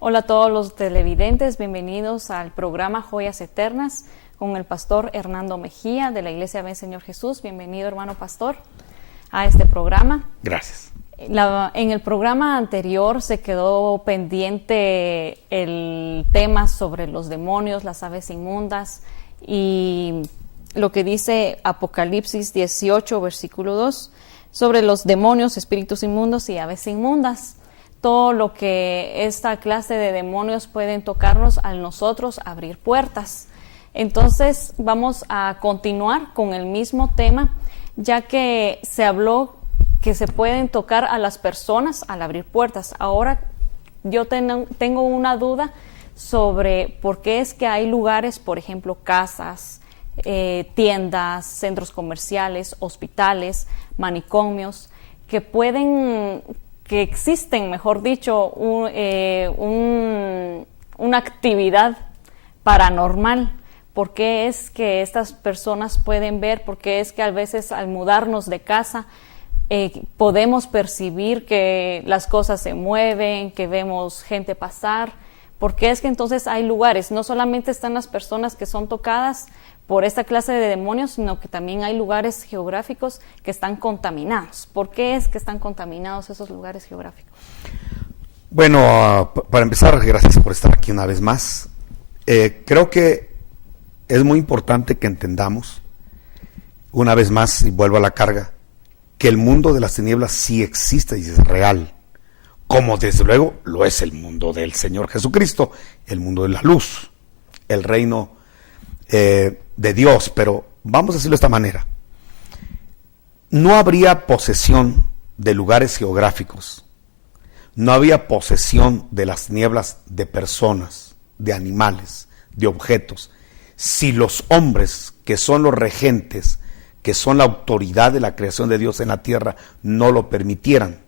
Hola a todos los televidentes, bienvenidos al programa Joyas Eternas con el pastor Hernando Mejía de la Iglesia Ven Señor Jesús. Bienvenido, hermano pastor, a este programa. Gracias. En el programa anterior se quedó pendiente el tema sobre los demonios, las aves inmundas y lo que dice Apocalipsis 18, versículo 2, sobre los demonios, espíritus inmundos y aves inmundas. Todo lo que esta clase de demonios pueden tocarnos al nosotros abrir puertas. Entonces vamos a continuar con el mismo tema, ya que se habló que se pueden tocar a las personas al abrir puertas. Ahora yo tengo una duda sobre por qué es que hay lugares, por ejemplo, casas, tiendas, centros comerciales, hospitales, manicomios, que existen, mejor dicho, una actividad paranormal. ¿Por qué es que estas personas pueden ver? ¿Por qué es que a veces al mudarnos de casa podemos percibir que las cosas se mueven, que vemos gente pasar? ¿Por qué es que entonces hay lugares? No solamente están las personas que son tocadas por esta clase de demonios, sino que también hay lugares geográficos que están contaminados. ¿Por qué es que están contaminados esos lugares geográficos? Bueno, para empezar, gracias por estar aquí una vez más. Creo que es muy importante que entendamos, una vez más, y vuelvo a la carga, que el mundo de las tinieblas sí existe y es real, como desde luego lo es el mundo del Señor Jesucristo, el mundo de la luz, el reino de Dios. Pero vamos a decirlo de esta manera: no habría posesión de lugares geográficos, no había posesión de las tinieblas de personas, de animales, de objetos, si los hombres, que son los regentes, que son la autoridad de la creación de Dios en la tierra, no lo permitieran.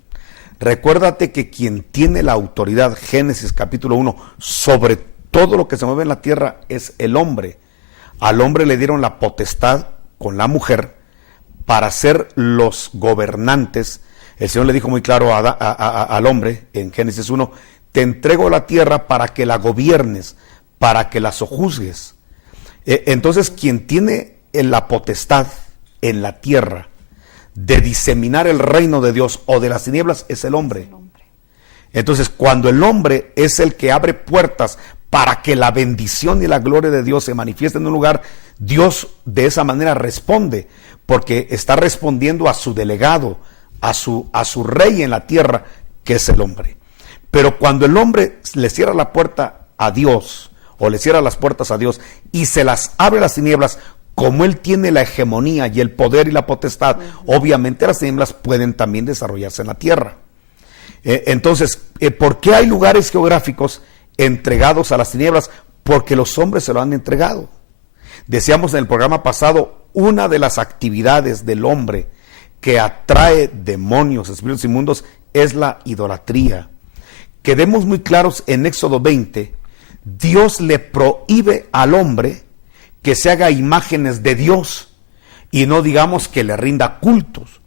Recuérdate que quien tiene la autoridad, Génesis capítulo 1, sobre todo lo que se mueve en la tierra es el hombre. Al hombre le dieron la potestad con la mujer para ser los gobernantes. El Señor le dijo muy claro al hombre en Génesis 1, te entrego la tierra para que la gobiernes, para que la sojuzgues. Entonces quien tiene la potestad en la tierra de diseminar el reino de Dios o de las tinieblas es el hombre. Entonces, cuando el hombre es el que abre puertas para que la bendición y la gloria de Dios se manifieste en un lugar, Dios de esa manera responde, porque está respondiendo a su delegado, a su rey en la tierra, que es el hombre. Pero cuando el hombre le cierra la puerta a Dios, o le cierra las puertas a Dios y se las abre a las tinieblas, como él tiene la hegemonía y el poder y la potestad, obviamente las tinieblas pueden también desarrollarse en la tierra. Entonces, ¿por qué hay lugares geográficos entregados a las tinieblas? Porque los hombres se lo han entregado. Decíamos en el programa pasado, una de las actividades del hombre que atrae demonios, espíritus inmundos, es la idolatría. Quedemos muy claros en Éxodo 20, Dios le prohíbe al hombre que se haga imágenes de Dios y no digamos que le rinda cultos.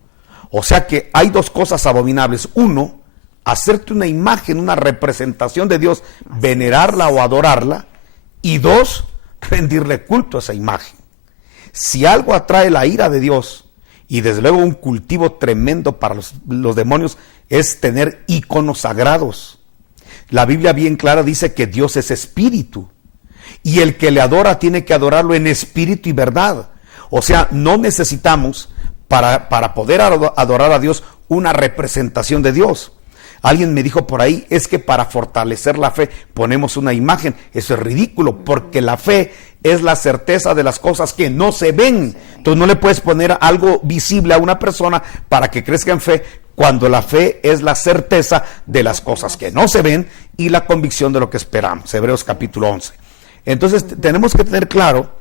O sea que hay dos cosas abominables. Uno, hacerte una imagen, una representación de Dios, venerarla o adorarla. Y dos, rendirle culto a esa imagen. Si algo atrae la ira de Dios, y desde luego un cultivo tremendo para los demonios, es tener íconos sagrados. La Biblia bien clara dice que Dios es espíritu. Y el que le adora tiene que adorarlo en espíritu y verdad. O sea, no necesitamos para poder adorar a Dios una representación de Dios. Alguien me dijo por ahí, es que para fortalecer la fe ponemos una imagen. Eso es ridículo, porque la fe es la certeza de las cosas que no se ven. Entonces no le puedes poner algo visible a una persona para que crezca en fe, cuando la fe es la certeza de las cosas que no se ven y la convicción de lo que esperamos. Hebreos capítulo 11. Entonces tenemos que tener claro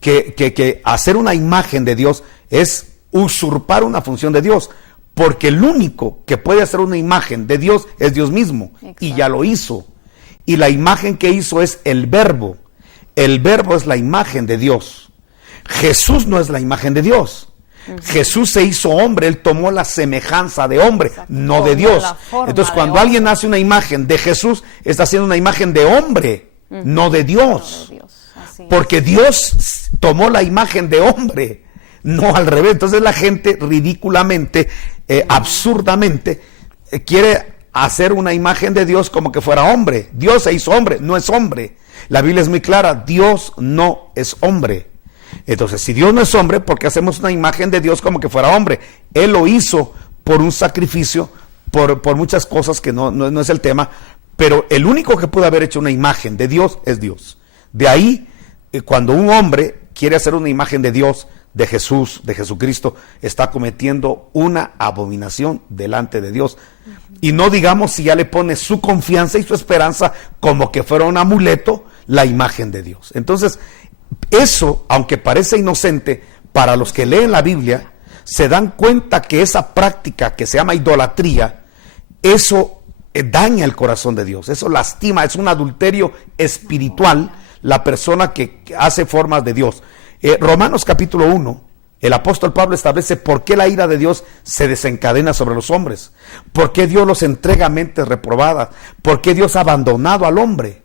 que hacer una imagen de Dios es usurpar una función de Dios, porque el único que puede hacer una imagen de Dios es Dios mismo. Exacto. Y ya lo hizo. Y la imagen que hizo es el Verbo. El Verbo es la imagen de Dios. Jesús no es la imagen de Dios. Jesús se hizo hombre, Él tomó la semejanza de hombre, no de Tomó Dios. la forma Entonces, de cuando hombre. alguien hace una imagen de Jesús, está haciendo una imagen de hombre, no de Dios. de Dios. Así es. Porque Dios tomó la imagen de hombre, no al revés. Entonces la gente ridículamente, absurdamente, quiere hacer una imagen de Dios como que fuera hombre. Dios se hizo hombre, no es hombre. La Biblia es muy clara, Dios no es hombre. Entonces, si Dios no es hombre, ¿por qué hacemos una imagen de Dios como que fuera hombre? Él lo hizo por un sacrificio, por muchas cosas que no es el tema, pero el único que pudo haber hecho una imagen de Dios es Dios. De ahí, cuando un hombre quiere hacer una imagen de Dios, de Jesús, de Jesucristo, está cometiendo una abominación delante de Dios. Y no digamos si ya le pone su confianza y su esperanza como que fuera un amuleto, la imagen de Dios. Entonces, eso, aunque parece inocente, para los que leen la Biblia, se dan cuenta que esa práctica que se llama idolatría, eso daña el corazón de Dios, eso lastima, es un adulterio espiritual la persona que hace formas de Dios. Romanos capítulo 1, el apóstol Pablo establece por qué la ira de Dios se desencadena sobre los hombres, por qué Dios los entrega a mentes reprobadas, por qué Dios ha abandonado al hombre,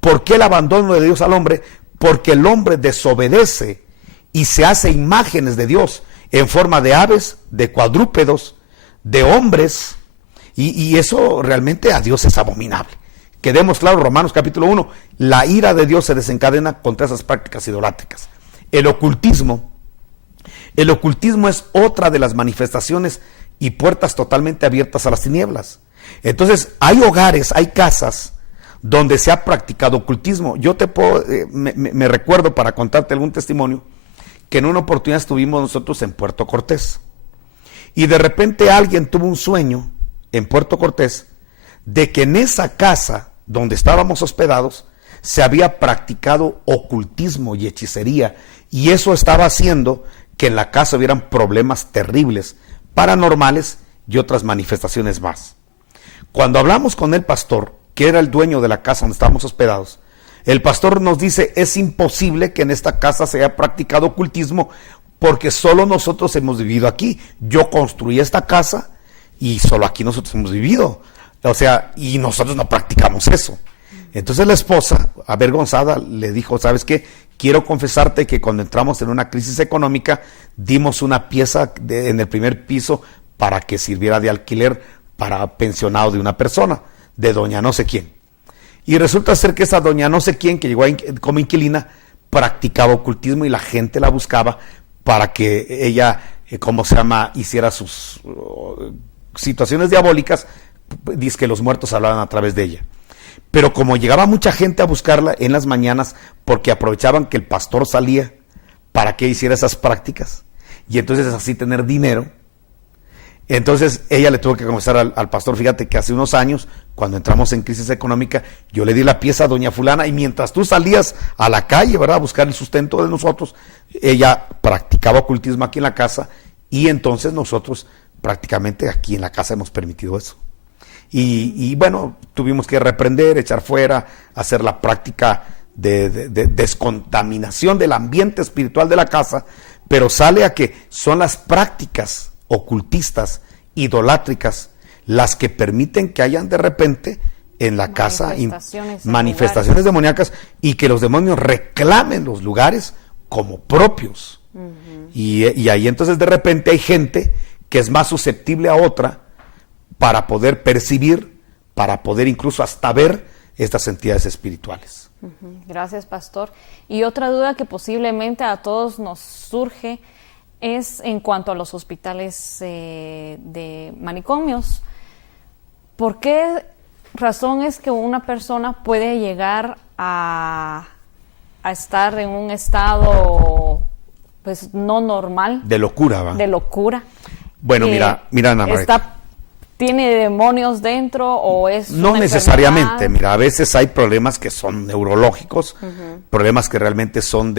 por qué el abandono de Dios al hombre, porque el hombre desobedece y se hace imágenes de Dios en forma de aves, de cuadrúpedos, de hombres, y eso realmente a Dios es abominable. Quedemos claros, Romanos capítulo 1, la ira de Dios se desencadena contra esas prácticas idolátricas. El ocultismo es otra de las manifestaciones y puertas totalmente abiertas a las tinieblas. Entonces, hay hogares, hay casas donde se ha practicado ocultismo. Yo te puedo, me recuerdo para contarte algún testimonio, que en una oportunidad estuvimos nosotros en Puerto Cortés. Y de repente alguien tuvo un sueño en Puerto Cortés de que en esa casa donde estábamos hospedados se había practicado ocultismo y hechicería, y eso estaba haciendo que en la casa hubieran problemas terribles, paranormales y otras manifestaciones más. Cuando hablamos con el pastor, que era el dueño de la casa donde estábamos hospedados, el pastor nos dice, es imposible que en esta casa se haya practicado ocultismo porque solo nosotros hemos vivido aquí. Yo construí esta casa y solo aquí nosotros hemos vivido. O sea, y nosotros no practicamos eso. Entonces la esposa, avergonzada, le dijo, ¿sabes qué? Quiero confesarte que cuando entramos en una crisis económica, dimos una pieza en el primer piso para que sirviera de alquiler para pensionado de una persona, de doña no sé quién. Y resulta ser que esa doña no sé quién, que llegó como inquilina, practicaba ocultismo y la gente la buscaba para que ella, hiciera sus situaciones diabólicas, dice que los muertos hablaban a través de ella. Pero como llegaba mucha gente a buscarla en las mañanas, porque aprovechaban que el pastor salía para que hiciera esas prácticas, y entonces así tener dinero, entonces ella le tuvo que confesar al pastor, fíjate que hace unos años, cuando entramos en crisis económica, yo le di la pieza a doña fulana, y mientras tú salías a la calle, ¿verdad?, a buscar el sustento de nosotros, ella practicaba ocultismo aquí en la casa, y entonces nosotros prácticamente aquí en la casa hemos permitido eso. Y bueno, tuvimos que reprender, echar fuera, hacer la práctica de descontaminación del ambiente espiritual de la casa, pero sale a que son las prácticas ocultistas, idolátricas, las que permiten que hayan de repente en la casa manifestaciones demoníacas y que los demonios reclamen los lugares como propios. Y ahí entonces de repente hay gente que es más susceptible a otra para poder percibir, para poder incluso hasta ver estas entidades espirituales. Gracias, pastor. Y otra duda que posiblemente a todos nos surge es en cuanto a los hospitales de manicomios. ¿Por qué razón es que una persona puede llegar a estar en un estado pues no normal? De locura, ¿va? De locura. Bueno, mira, Ana María. ¿Tiene demonios dentro o es no necesariamente? Mira, a veces hay problemas que son neurológicos, problemas que realmente son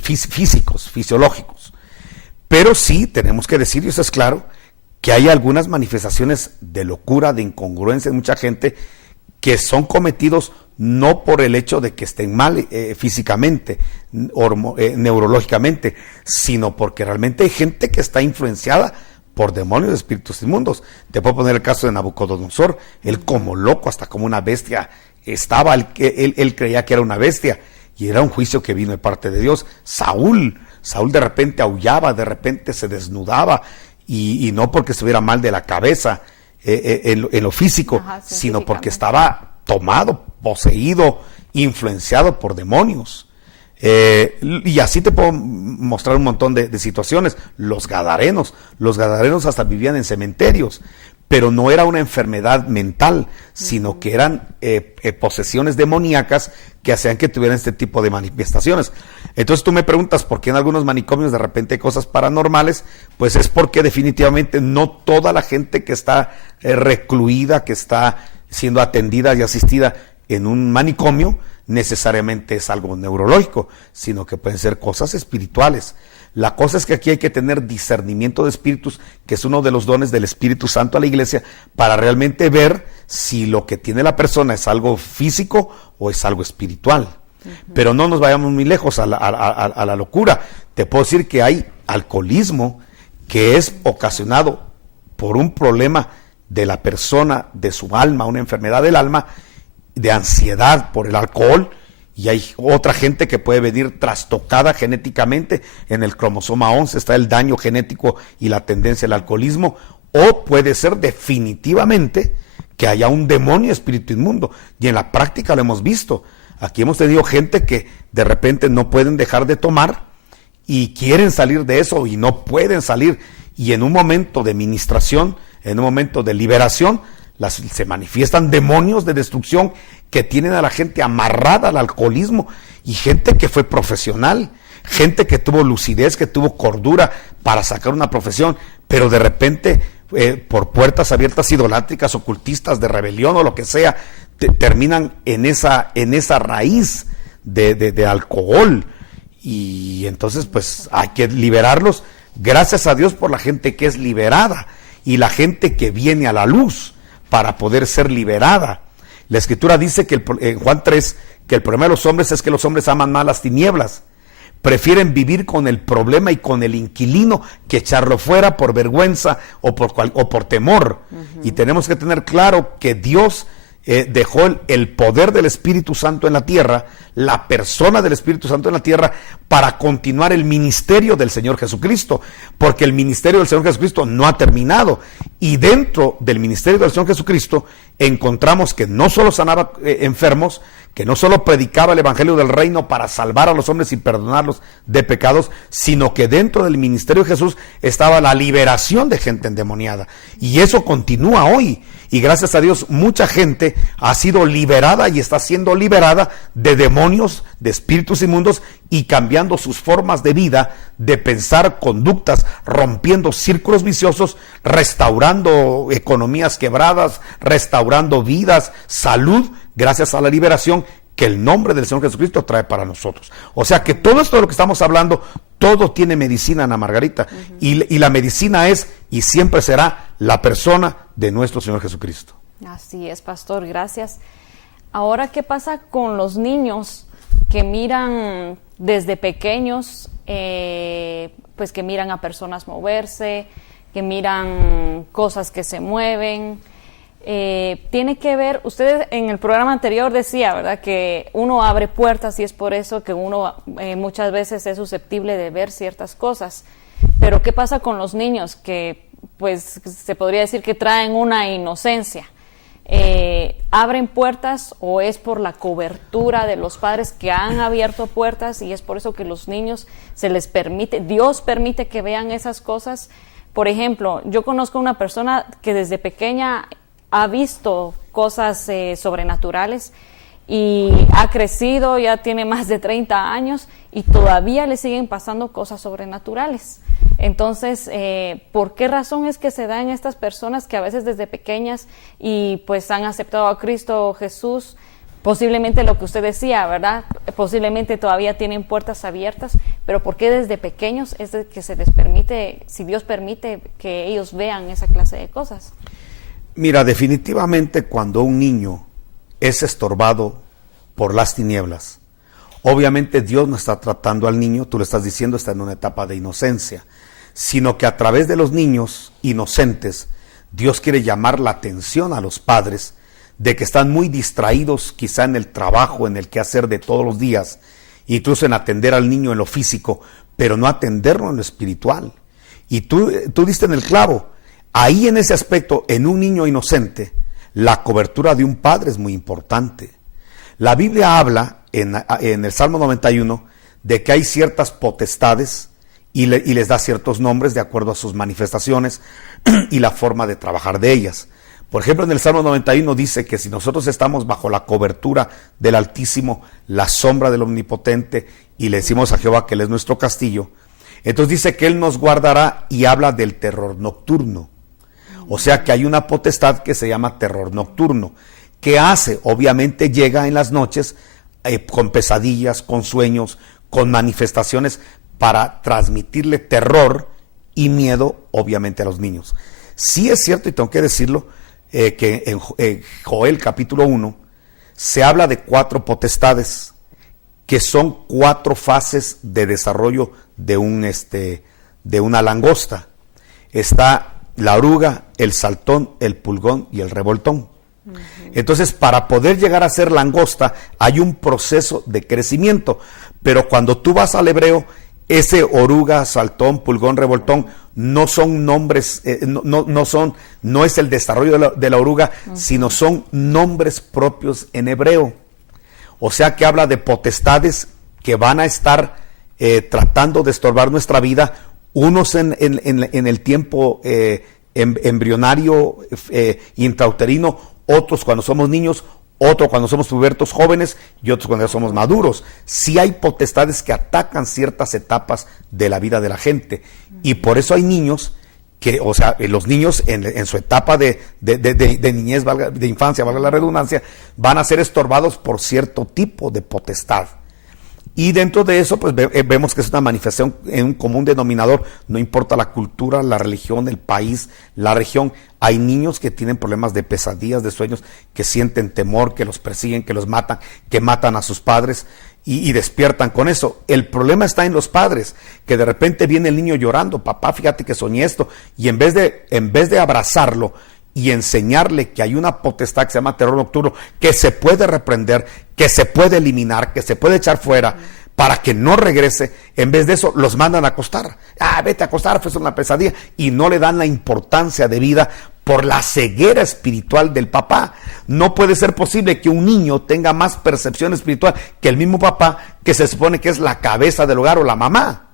físicos, fisiológicos. Pero sí, tenemos que decir, y eso es claro, que hay algunas manifestaciones de locura, de incongruencia en mucha gente, que son cometidos no por el hecho de que estén mal físicamente, neurológicamente, sino porque realmente hay gente que está influenciada por demonios de espíritus inmundos. Te puedo poner el caso de Nabucodonosor. Él como loco, hasta como una bestia estaba, él creía que era una bestia, y era un juicio que vino de parte de Dios. Saúl de repente aullaba, de repente se desnudaba, y no porque estuviera mal de la cabeza en lo físico, sino porque estaba tomado, poseído, influenciado por demonios. Y así te puedo mostrar un montón de situaciones. Los gadarenos hasta vivían en cementerios, pero no era una enfermedad mental, sino que eran posesiones demoníacas que hacían que tuvieran este tipo de manifestaciones. Entonces tú me preguntas por qué en algunos manicomios de repente hay cosas paranormales. Pues es porque definitivamente no toda la gente que está recluida, que está siendo atendida y asistida en un manicomio, necesariamente es algo neurológico, sino que pueden ser cosas espirituales. La cosa es que aquí hay que tener discernimiento de espíritus, que es uno de los dones del Espíritu Santo a la iglesia, para realmente ver si lo que tiene la persona es algo físico o es algo espiritual. Pero no nos vayamos muy lejos a la locura. Te puedo decir que hay alcoholismo que es ocasionado por un problema de la persona, de su alma, una enfermedad del alma, de ansiedad por el alcohol, y hay otra gente que puede venir trastocada genéticamente. En el cromosoma 11 está el daño genético y la tendencia al alcoholismo, o puede ser definitivamente que haya un demonio espíritu inmundo, y en la práctica lo hemos visto. Aquí hemos tenido gente que de repente no pueden dejar de tomar y quieren salir de eso y no pueden salir, y en un momento de ministración, en un momento de liberación, se manifiestan demonios de destrucción que tienen a la gente amarrada al alcoholismo, y gente que fue profesional, gente que tuvo lucidez, que tuvo cordura para sacar una profesión, pero de repente por puertas abiertas idolátricas, ocultistas, de rebelión o lo que sea, terminan en esa raíz de alcohol. Y entonces pues hay que liberarlos. Gracias a Dios por la gente que es liberada y la gente que viene a la luz para poder ser liberada. La Escritura dice que en Juan 3, que el problema de los hombres es que los hombres aman más las tinieblas. Prefieren vivir con el problema y con el inquilino que echarlo fuera por vergüenza o por temor. Y tenemos que tener claro que Dios dejó el poder del Espíritu Santo en la tierra, la persona del Espíritu Santo en la tierra, para continuar el ministerio del Señor Jesucristo, porque el ministerio del Señor Jesucristo no ha terminado. Y dentro del ministerio del Señor Jesucristo encontramos que no solo sanaba enfermos, que no solo predicaba el evangelio del reino para salvar a los hombres y perdonarlos de pecados, sino que dentro del ministerio de Jesús estaba la liberación de gente endemoniada. Y eso continúa hoy. Y gracias a Dios mucha gente ha sido liberada y está siendo liberada de demonios, de espíritus inmundos, y cambiando sus formas de vida, de pensar, conductas, rompiendo círculos viciosos, restaurando economías quebradas, restaurando vidas, salud, gracias a la liberación que el nombre del Señor Jesucristo trae para nosotros. O sea que todo esto de lo que estamos hablando, todo tiene medicina, Ana Margarita, y la medicina es y siempre será la persona de nuestro Señor Jesucristo. Así es, pastor, gracias. Ahora, ¿qué pasa con los niños que miran desde pequeños, pues que miran a personas moverse, que miran cosas que se mueven? Tiene que ver, usted en el programa anterior decía, ¿verdad?, que uno abre puertas y es por eso que uno muchas veces es susceptible de ver ciertas cosas. Pero ¿qué pasa con los niños que, pues, se podría decir que traen una inocencia? ¿Abren puertas o es por la cobertura de los padres que han abierto puertas y es por eso que los niños se les permite, Dios permite que vean esas cosas? Por ejemplo, yo conozco a una persona que desde pequeña ha visto cosas sobrenaturales y ha crecido, ya tiene más de 30 años y todavía le siguen pasando cosas sobrenaturales. Entonces, ¿por qué razón es que se da en estas personas que a veces desde pequeñas y pues han aceptado a Cristo Jesús? Posiblemente lo que usted decía, ¿verdad? Posiblemente todavía tienen puertas abiertas, pero ¿por qué desde pequeños es de que se les permite, si Dios permite, que ellos vean esa clase de cosas? Mira, definitivamente cuando un niño es estorbado por las tinieblas. Obviamente Dios no está tratando al niño, tú le estás diciendo, está en una etapa de inocencia, sino que a través de los niños inocentes, Dios quiere llamar la atención a los padres de que están muy distraídos quizá en el trabajo, en el quehacer de todos los días, incluso en atender al niño en lo físico, pero no atenderlo en lo espiritual. Y tú diste en el clavo, ahí en ese aspecto, en un niño inocente, la cobertura de un padre es muy importante. La Biblia habla en el Salmo 91 de que hay ciertas potestades y les da ciertos nombres de acuerdo a sus manifestaciones y la forma de trabajar de ellas. Por ejemplo, en el Salmo 91 dice que si nosotros estamos bajo la cobertura del Altísimo, la sombra del Omnipotente, y le decimos a Jehová que Él es nuestro castillo, entonces dice que Él nos guardará y habla del terror nocturno. O sea que hay una potestad que se llama terror nocturno. ¿Qué hace? Obviamente llega en las noches con pesadillas, con sueños, con manifestaciones para transmitirle terror y miedo, obviamente, a los niños. Sí es cierto, y tengo que decirlo, que en Joel capítulo 1 se habla de 4 potestades, que son 4 fases de desarrollo de una langosta. Está la oruga, el saltón, el pulgón y el revoltón. Entonces, para poder llegar a ser langosta hay un proceso de crecimiento, pero cuando tú vas al hebreo, ese oruga, saltón, pulgón, revoltón no son nombres, no es el desarrollo de la oruga, sino son nombres propios en hebreo. O sea que habla de potestades que van a estar tratando de estorbar nuestra vida, unos en el tiempo embrionario, intrauterino, otros cuando somos niños, otros cuando somos pubertos jóvenes y otros cuando ya somos maduros. Sí hay potestades que atacan ciertas etapas de la vida de la gente, y por eso hay niños que, o sea, los niños en su etapa de niñez, de infancia, valga la redundancia, van a ser estorbados por cierto tipo de potestad. Y dentro de eso, pues vemos que es una manifestación en un común denominador, no importa la cultura, la religión, el país, la región. Hay niños que tienen problemas de pesadillas, de sueños, que sienten temor, que los persiguen, que los matan, que matan a sus padres y despiertan con eso. El problema está en los padres, que de repente viene el niño llorando, papá, fíjate que soñé esto, y en vez de abrazarlo y enseñarle que hay una potestad que se llama terror nocturno, que se puede reprender, que se puede eliminar, que se puede echar fuera, para que no regrese, en vez de eso los mandan a acostar. Vete a acostar, fue una pesadilla, y no le dan la importancia de vida por la ceguera espiritual del papá. No puede ser posible que un niño tenga más percepción espiritual que el mismo papá, que se supone que es la cabeza del hogar o la mamá.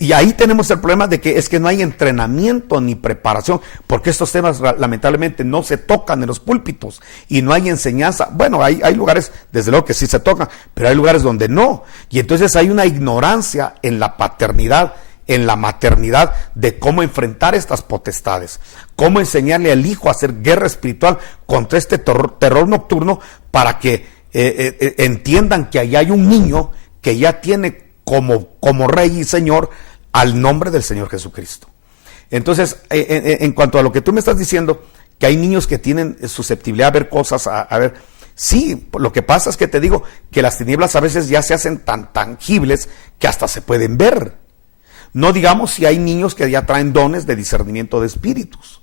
Y ahí tenemos el problema de que es que no hay entrenamiento ni preparación, porque estos temas lamentablemente no se tocan en los púlpitos y no hay enseñanza. Bueno, hay lugares, desde luego que sí se tocan, pero hay lugares donde no. Y entonces hay una ignorancia en la paternidad, en la maternidad, de cómo enfrentar estas potestades, cómo enseñarle al hijo a hacer guerra espiritual contra este terror nocturno, para que entiendan que allá hay un niño que ya tiene como rey y señor al nombre del Señor Jesucristo. Entonces, en cuanto a lo que tú me estás diciendo, que hay niños que tienen susceptibilidad a ver cosas, a ver, sí, lo que pasa es que te digo que las tinieblas a veces ya se hacen tan tangibles que hasta se pueden ver. No digamos si hay niños que ya traen dones de discernimiento de espíritus.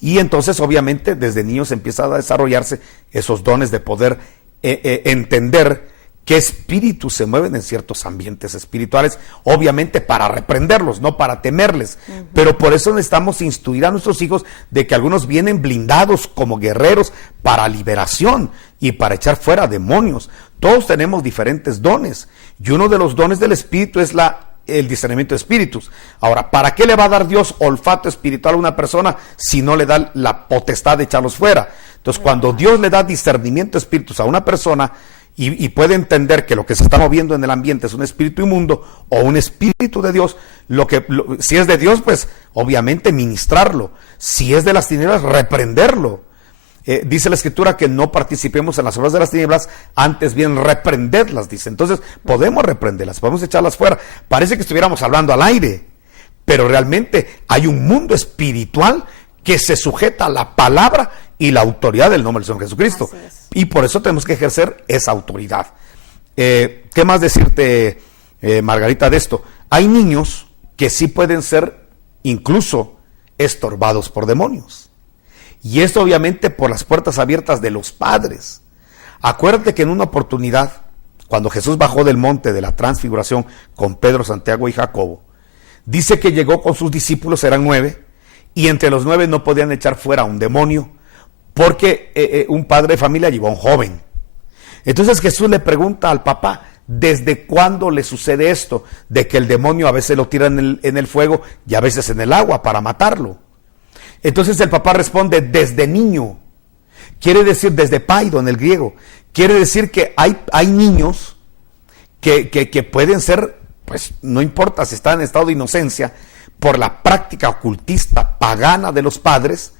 Y entonces, obviamente, desde niños empiezan a desarrollarse esos dones de poder entender qué espíritus se mueven en ciertos ambientes espirituales, obviamente para reprenderlos, no para temerles. Pero por eso necesitamos instruir a nuestros hijos de que algunos vienen blindados como guerreros para liberación y para echar fuera demonios. Todos tenemos diferentes dones, y uno de los dones del espíritu es el discernimiento de espíritus. Ahora, ¿para qué le va a dar Dios olfato espiritual a una persona si no le da la potestad de echarlos fuera? Entonces, cuando Dios le da discernimiento de espíritus a una persona, y puede entender que lo que se está moviendo en el ambiente es un espíritu inmundo o un espíritu de Dios, si es de Dios, pues obviamente ministrarlo. Si es de las tinieblas, reprenderlo. Dice la Escritura que no participemos en las obras de las tinieblas, antes bien reprenderlas, dice. Entonces podemos reprenderlas, podemos echarlas fuera. Parece que estuviéramos hablando al aire, pero realmente hay un mundo espiritual que se sujeta a la palabra y la autoridad del nombre del Señor Jesucristo. Así es. Y por eso tenemos que ejercer esa autoridad. ¿Qué más decirte, Margarita, de esto? Hay niños que sí pueden ser incluso estorbados por demonios. Y esto obviamente por las puertas abiertas de los padres. Acuérdate que en una oportunidad, cuando Jesús bajó del monte de la transfiguración con Pedro, Santiago y Jacobo, dice que llegó con sus discípulos, eran 9, y entre los 9 no podían echar fuera a un demonio, porque un padre de familia llevó a un joven. Entonces Jesús le pregunta al papá, ¿desde cuándo le sucede esto? De que el demonio a veces lo tira en el fuego y a veces en el agua para matarlo. Entonces el papá responde, desde niño. Quiere decir desde paido en el griego. Quiere decir que hay niños que pueden ser, pues no importa si están en estado de inocencia, por la práctica ocultista pagana de los padres,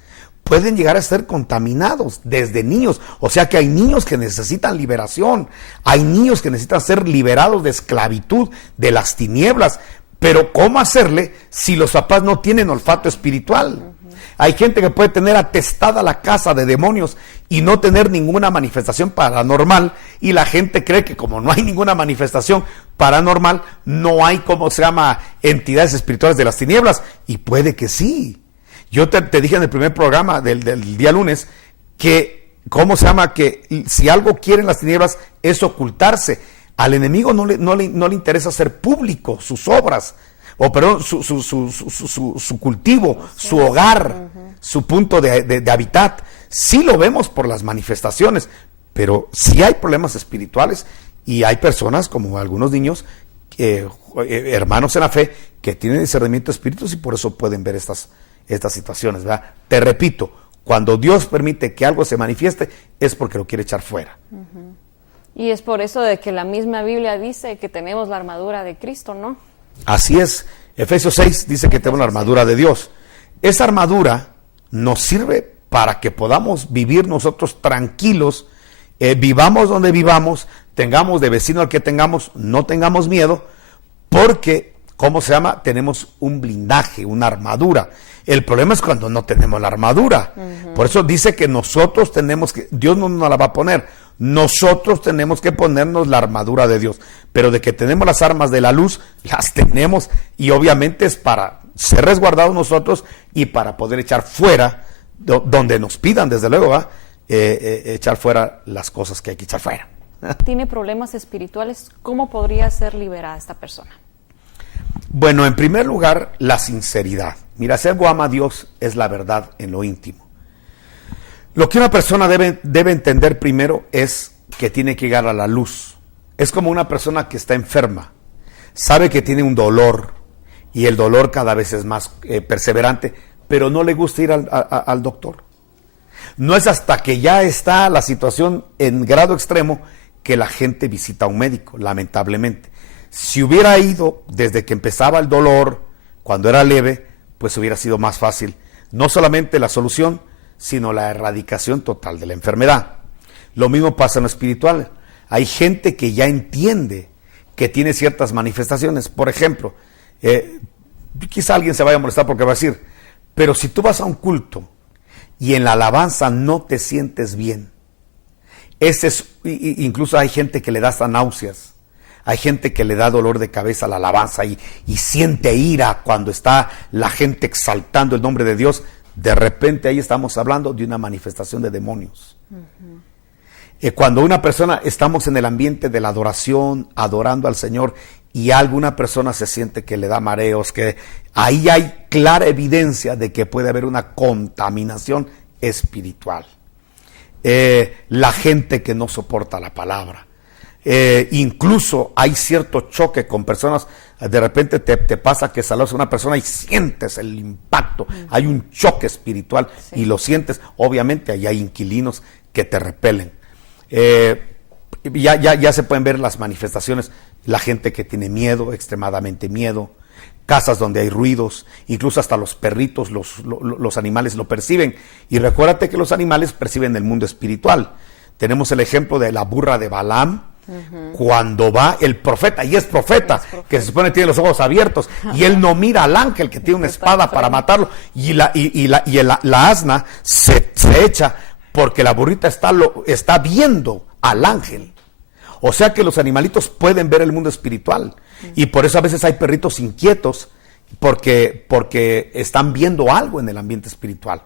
pueden llegar a ser contaminados desde niños. O sea que hay niños que necesitan liberación, hay niños que necesitan ser liberados de esclavitud, de las tinieblas. Pero ¿cómo hacerle si los papás no tienen olfato espiritual? Hay gente que puede tener atestada la casa de demonios y no tener ninguna manifestación paranormal, y la gente cree que como no hay ninguna manifestación paranormal, no hay, entidades espirituales de las tinieblas, y puede que sí. Yo te dije en el primer programa del día lunes que, que si algo quieren las tinieblas es ocultarse. Al enemigo no le interesa hacer público sus obras, su cultivo, su hogar, su punto de hábitat. Sí lo vemos por las manifestaciones, pero sí hay problemas espirituales, y hay personas, como algunos niños, hermanos en la fe, que tienen discernimiento de espíritus y por eso pueden ver estas situaciones, ¿verdad? Te repito, cuando Dios permite que algo se manifieste es porque lo quiere echar fuera. Y es por eso de que la misma Biblia dice que tenemos la armadura de Cristo, ¿no? Así es. Efesios 6 dice que tenemos la armadura de Dios. Esa armadura nos sirve para que podamos vivir nosotros tranquilos, vivamos donde vivamos, tengamos de vecino al que tengamos, no tengamos miedo, porque, tenemos un blindaje, una armadura. El problema es cuando no tenemos la armadura. Por eso dice que nosotros Dios no nos la va a poner, nosotros tenemos que ponernos la armadura de Dios. Pero de que tenemos las armas de la luz, las tenemos, y obviamente es para ser resguardados nosotros y para poder echar fuera, donde nos pidan, desde luego, echar fuera las cosas que hay que echar fuera. ¿Tiene problemas espirituales? ¿Cómo podría ser liberada esta persona? Bueno, en primer lugar, la sinceridad. Mira, si algo ama a Dios es la verdad en lo íntimo. Lo que una persona debe entender primero es que tiene que llegar a la luz. Es como una persona que está enferma. Sabe que tiene un dolor, y el dolor cada vez es más perseverante, pero no le gusta ir al doctor. No es hasta que ya está la situación en grado extremo que la gente visita a un médico, lamentablemente. Si hubiera ido desde que empezaba el dolor, cuando era leve, pues hubiera sido más fácil, no solamente la solución, sino la erradicación total de la enfermedad. Lo mismo pasa en lo espiritual. Hay gente que ya entiende que tiene ciertas manifestaciones. Por ejemplo, quizá alguien se vaya a molestar porque va a decir, pero si tú vas a un culto y en la alabanza no te sientes bien, incluso hay gente que le da hasta náuseas. Hay gente que le da dolor de cabeza a la alabanza y siente ira cuando está la gente exaltando el nombre de Dios. De repente ahí estamos hablando de una manifestación de demonios. Cuando una persona, estamos en el ambiente de la adoración, adorando al Señor, y alguna persona se siente que le da mareos, que ahí hay clara evidencia de que puede haber una contaminación espiritual. La gente que no soporta la palabra. Incluso hay cierto choque con personas. De repente te pasa que saludas a una persona y sientes el impacto, hay un choque espiritual, sí, y lo sientes. Obviamente ahí hay inquilinos que te repelen. Ya se pueden ver las manifestaciones, la gente que tiene miedo, extremadamente miedo, casas donde hay ruidos, incluso hasta los perritos, los animales lo perciben. Y recuérdate que los animales perciben el mundo espiritual. Tenemos el ejemplo de la burra de Balaam, cuando va el profeta, y es profeta, que se supone que tiene los ojos abiertos, y él no mira al ángel que tiene una espada para matarlo, y la asna se echa porque la burrita está viendo al ángel. O sea que los animalitos pueden ver el mundo espiritual. Y por eso a veces hay perritos inquietos porque están viendo algo en el ambiente espiritual.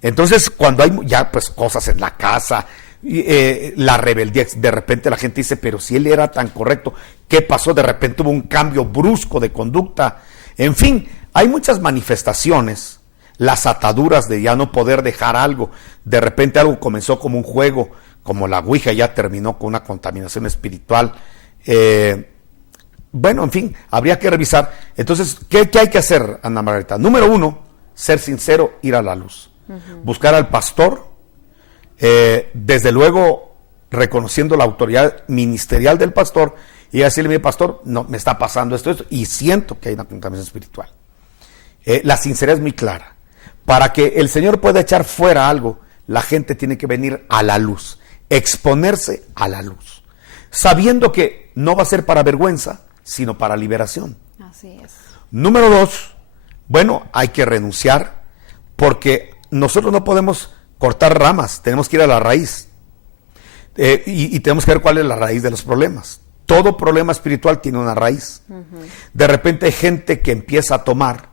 Entonces, cuando hay ya pues cosas en la casa, la rebeldía, de repente la gente dice, pero si él era tan correcto, ¿qué pasó? De repente hubo un cambio brusco de conducta. En fin, hay muchas manifestaciones, las ataduras de ya no poder dejar algo. De repente algo comenzó como un juego, como la ouija, ya terminó con una contaminación espiritual. Bueno, en fin, habría que revisar. Entonces, ¿qué hay que hacer, Ana Margarita? Número 1, ser sincero, ir a la luz. Buscar al pastor, desde luego reconociendo la autoridad ministerial del pastor y decirle, mi pastor, no, me está pasando esto, y siento que hay una contaminación espiritual. La sinceridad es muy clara. Para que el Señor pueda echar fuera algo, la gente tiene que venir a la luz, exponerse a la luz, sabiendo que no va a ser para vergüenza, sino para liberación. Así es. Número 2, bueno, hay que renunciar, porque nosotros no podemos cortar ramas, tenemos que ir a la raíz. Y tenemos que ver cuál es la raíz de los problemas. Todo problema espiritual tiene una raíz. De repente hay gente que empieza a tomar,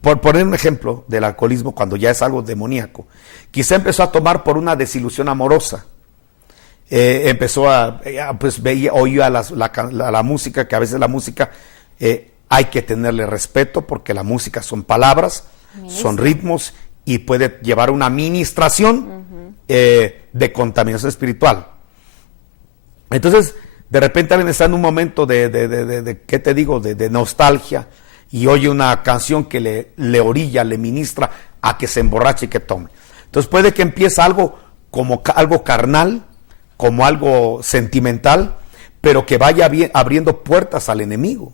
por poner un ejemplo del alcoholismo, cuando ya es algo demoníaco, quizá empezó a tomar por una desilusión amorosa. Empezó oía la música, que a veces la música hay que tenerle respeto, porque la música son palabras, son ritmos, y puede llevar una administración de contaminación espiritual. Entonces, de repente alguien está en un momento ¿qué te digo?, de nostalgia, y oye una canción que le orilla, le ministra a que se emborrache y que tome. Entonces puede que empiece algo como algo carnal, como algo sentimental, pero que vaya abriendo puertas al enemigo.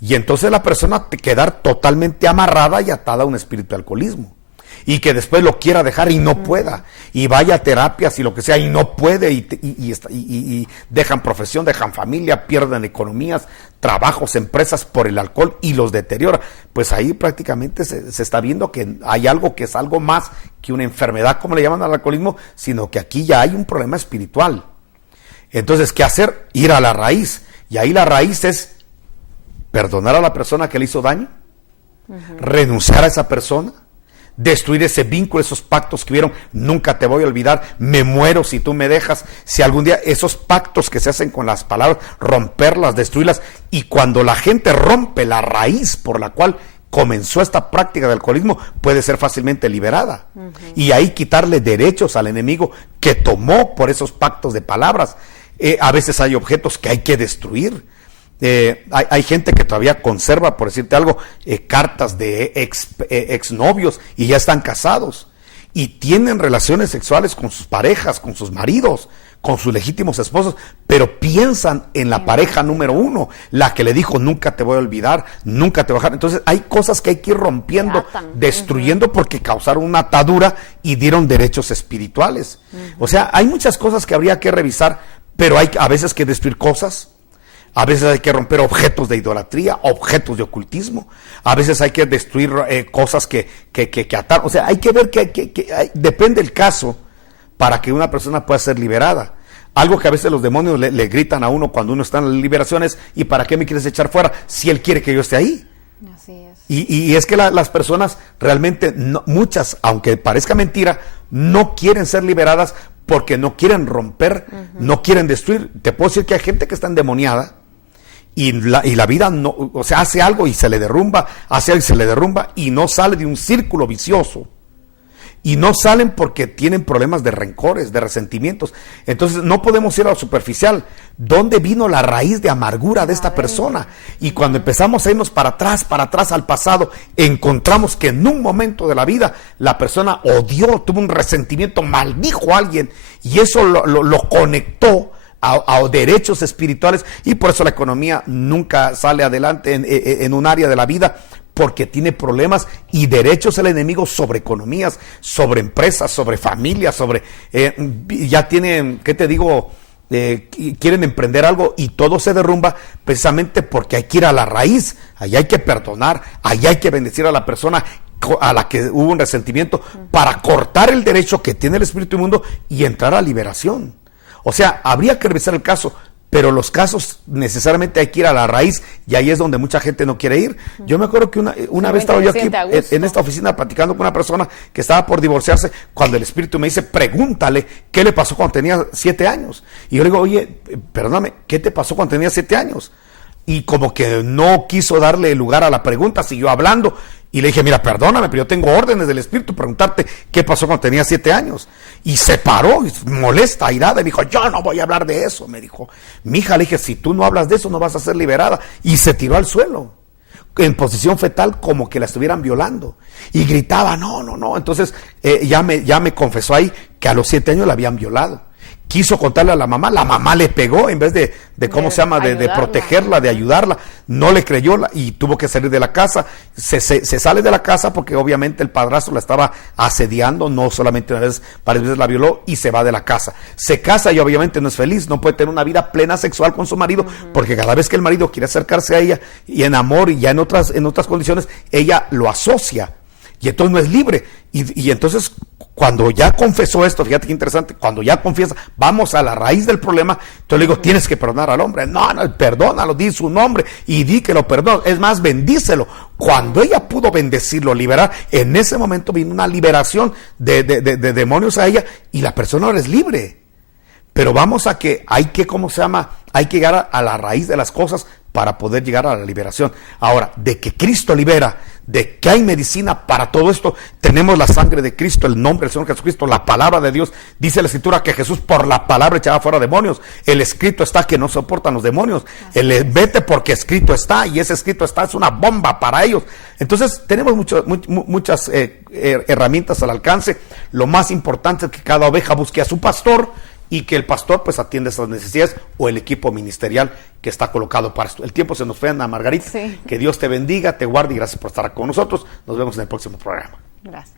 Y entonces la persona quedar totalmente amarrada y atada a un espíritu de alcoholismo. Y que después lo quiera dejar y no pueda. Y vaya a terapias y lo que sea y no puede. Y dejan profesión, dejan familia, pierden economías, trabajos, empresas por el alcohol y los deteriora. Pues ahí prácticamente se está viendo que hay algo que es algo más que una enfermedad, como le llaman al alcoholismo, sino que aquí ya hay un problema espiritual. Entonces, ¿qué hacer? Ir a la raíz. Y ahí la raíz es perdonar a la persona que le hizo daño, renunciar a esa persona, destruir ese vínculo, esos pactos que hubieron. Nunca te voy a olvidar, me muero si tú me dejas. Si algún día esos pactos que se hacen con las palabras, romperlas, destruirlas. Y cuando la gente rompe la raíz por la cual comenzó esta práctica del alcoholismo, puede ser fácilmente liberada. Y ahí quitarle derechos al enemigo que tomó por esos pactos de palabras. A veces hay objetos que hay que destruir. Hay gente que todavía conserva, por decirte algo, cartas de exnovios y ya están casados y tienen relaciones sexuales con sus parejas, con sus maridos, con sus legítimos esposos, pero piensan en la pareja número 1, la que le dijo nunca te voy a olvidar, nunca te voy a dejar. Entonces hay cosas que hay que ir rompiendo, destruyendo, porque causaron una atadura y dieron derechos espirituales. O sea, hay muchas cosas que habría que revisar, pero hay a veces que destruir cosas. A veces hay que romper objetos de idolatría, objetos de ocultismo. A veces hay que destruir cosas que atar. O sea, hay que ver que depende el caso para que una persona pueda ser liberada. Algo que a veces los demonios le gritan a uno cuando uno está en las liberaciones: ¿y para qué me quieres echar fuera si él quiere que yo esté ahí? Así es. Y es que las personas realmente, muchas, aunque parezca mentira, no quieren ser liberadas porque no quieren romper, no quieren destruir. Te puedo decir que hay gente que está endemoniada y la vida no, o sea, hace algo y se le derrumba, hace algo y se le derrumba, y no sale de un círculo vicioso. Y no salen porque tienen problemas de rencores, de resentimientos. Entonces no podemos ir a lo superficial. ¿Dónde vino la raíz de amargura de esta persona? Y cuando empezamos a irnos para atrás al pasado, encontramos que en un momento de la vida la persona odió, tuvo un resentimiento, maldijo a alguien, y eso lo conectó a derechos espirituales, y por eso la economía nunca sale adelante en un área de la vida, porque tiene problemas y derechos el enemigo sobre economías, sobre empresas, sobre familias, sobre ya tienen, ¿qué te digo? Quieren emprender algo y todo se derrumba precisamente porque hay que ir a la raíz. Ahí hay que perdonar, ahí hay que bendecir a la persona a la que hubo un resentimiento, para cortar el derecho que tiene el espíritu inmundo y entrar a liberación. O sea, habría que revisar el caso, pero los casos necesariamente hay que ir a la raíz, y ahí es donde mucha gente no quiere ir. Yo me acuerdo que una vez estaba yo aquí en esta oficina platicando con una persona que estaba por divorciarse, cuando el espíritu me dice, pregúntale qué le pasó cuando tenía 7 años. Y yo le digo, oye, perdóname, ¿qué te pasó cuando tenías 7 años? Y como que no quiso darle lugar a la pregunta, siguió hablando. Y le dije, mira, perdóname, pero yo tengo órdenes del espíritu preguntarte qué pasó cuando tenía 7 años. Y se paró, molesta, airada, y me dijo, yo no voy a hablar de eso. Me dijo, mija, le dije, si tú no hablas de eso, no vas a ser liberada. Y se tiró al suelo, en posición fetal, como que la estuvieran violando. Y gritaba, no, no, no. Entonces, ya me confesó ahí que a los 7 años la habían violado. Quiso contarle a la mamá le pegó en vez de ¿cómo se llama? De protegerla, de ayudarla. No le creyó y tuvo que salir de la casa. Se sale de la casa porque obviamente el padrastro la estaba asediando, no solamente una vez, varias veces la violó, y se va de la casa. Se casa y obviamente no es feliz, no puede tener una vida plena sexual con su marido, porque cada vez que el marido quiere acercarse a ella, y en amor y ya en otras condiciones, ella lo asocia. Y entonces no es libre. Y entonces, cuando ya confesó esto, fíjate qué interesante, cuando ya confiesa, vamos a la raíz del problema. Entonces le digo, tienes que perdonar al hombre. No, perdónalo, di su nombre y di que lo perdona. Es más, bendícelo. Cuando ella pudo bendecirlo, liberar, en ese momento vino una liberación de demonios a ella, y la persona ahora es libre. Pero vamos a que hay que, ¿cómo se llama? Hay que llegar a la raíz de las cosas para poder llegar a la liberación. Ahora, de que Cristo libera, de que hay medicina para todo esto, tenemos la sangre de Cristo, el nombre del Señor Jesucristo, la palabra de Dios. Dice la Escritura que Jesús por la palabra echaba fuera demonios. El escrito está que no soportan los demonios. El vete porque escrito está, y ese escrito está, es una bomba para ellos. Entonces, tenemos muchas herramientas al alcance. Lo más importante es que cada oveja busque a su pastor, y que el pastor pues atienda esas necesidades, o el equipo ministerial que está colocado para esto. El tiempo se nos fue, Ana Margarita. Sí. Que Dios te bendiga, te guarde, y gracias por estar con nosotros. Nos vemos en el próximo programa. Gracias.